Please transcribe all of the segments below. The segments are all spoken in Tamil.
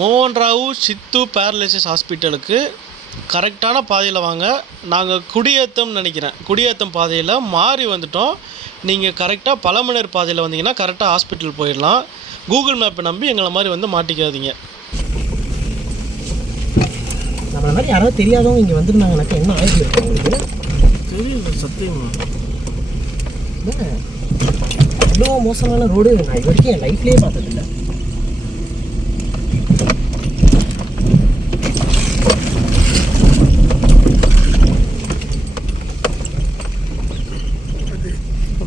மோகன் ராவு சித்து பேரலைசிஸ் ஹாஸ்பிட்டலுக்கு கரெக்டான பாதையில் வாங்க. நாங்கள் குடியேத்தம்னு நினைக்கிறேன். குடியேத்தம் பாதையில் மாறி வந்துட்டோம். நீங்கள் கரெக்டாக பழமனர் பாதையில் வந்தீங்கன்னா கரெக்டாக ஹாஸ்பிட்டல் போயிடலாம். கூகுள் மேப்பை நம்பி எங்களை மாதிரி வந்து மாட்டிக்காதீங்க. நம்மள மாதிரி யாராவது தெரியாதவங்க இங்கே வந்திருந்தாங்கனாக்கா என்ன ஆயிடுச்சு இருக்கும் உங்களுக்கு? தெரியல சத்தியமா. இவ்வளோ மோசமான ரோடு நான் இது வரைக்கும் என் லைஃப்லேயே பார்த்ததில்ல.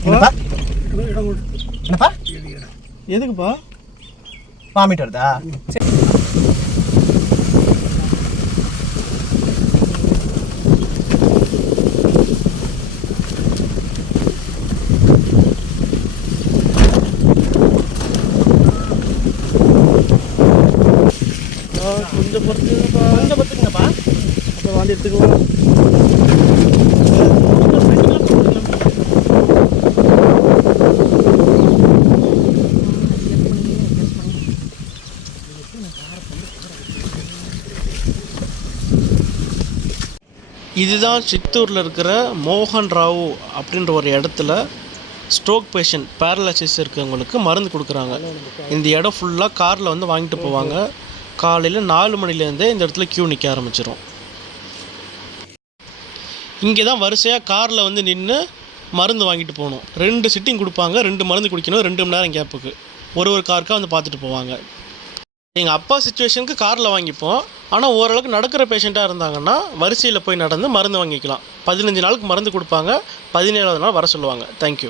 என்னப்பா? என்னப்பா? எதுக்குப்பா? வாமிட் வருதா? கொஞ்சம் பொறுத்துப்பா கொஞ்சம் பார்த்துக்குங்கப்பா அப்புறம் வாண்டி எடுத்துக்குவோம். இதுதான் சித்தூரில் இருக்கிற மோகன் ராவு அப்படின்ற ஒரு இடத்துல ஸ்ட்ரோக் பேஷண்ட் பேரலைசிஸ் இருக்கிறவங்களுக்கு மருந்து கொடுக்குறாங்க. இந்த இடம் ஃபுல்லாக காரில் வந்து வாங்கிட்டு போவாங்க. காலையில் நாலு மணிலேருந்தே இந்த இடத்துல க்யூ நிற்க ஆரம்பிச்சிடும் இங்கே தான் வரிசையாக காரில் வந்து நின்று மருந்து வாங்கிட்டு போகணும். ரெண்டு சிட்டிங் கொடுப்பாங்க ரெண்டு மருந்து குடிக்கணும் ரெண்டு மணி நேரம் கேப்புக்கு ஒரு ஒரு காருக்காக வந்து பார்த்துட்டு போவாங்க. எங்கள் அப்பா சுச்சுவேஷனுக்கு காரில் வாங்கிப்போம். ஆனால் ஓரளவுக்கு நடக்கிற பேஷண்ட்டாக இருந்தாங்கன்னா வரிசையில் போய் நடந்து மருந்து வாங்கிக்கலாம். பதினஞ்சு நாளுக்கு மருந்து கொடுப்பாங்க. பதினேழாவது நாள் வர சொல்லுவாங்க. தேங்க்யூ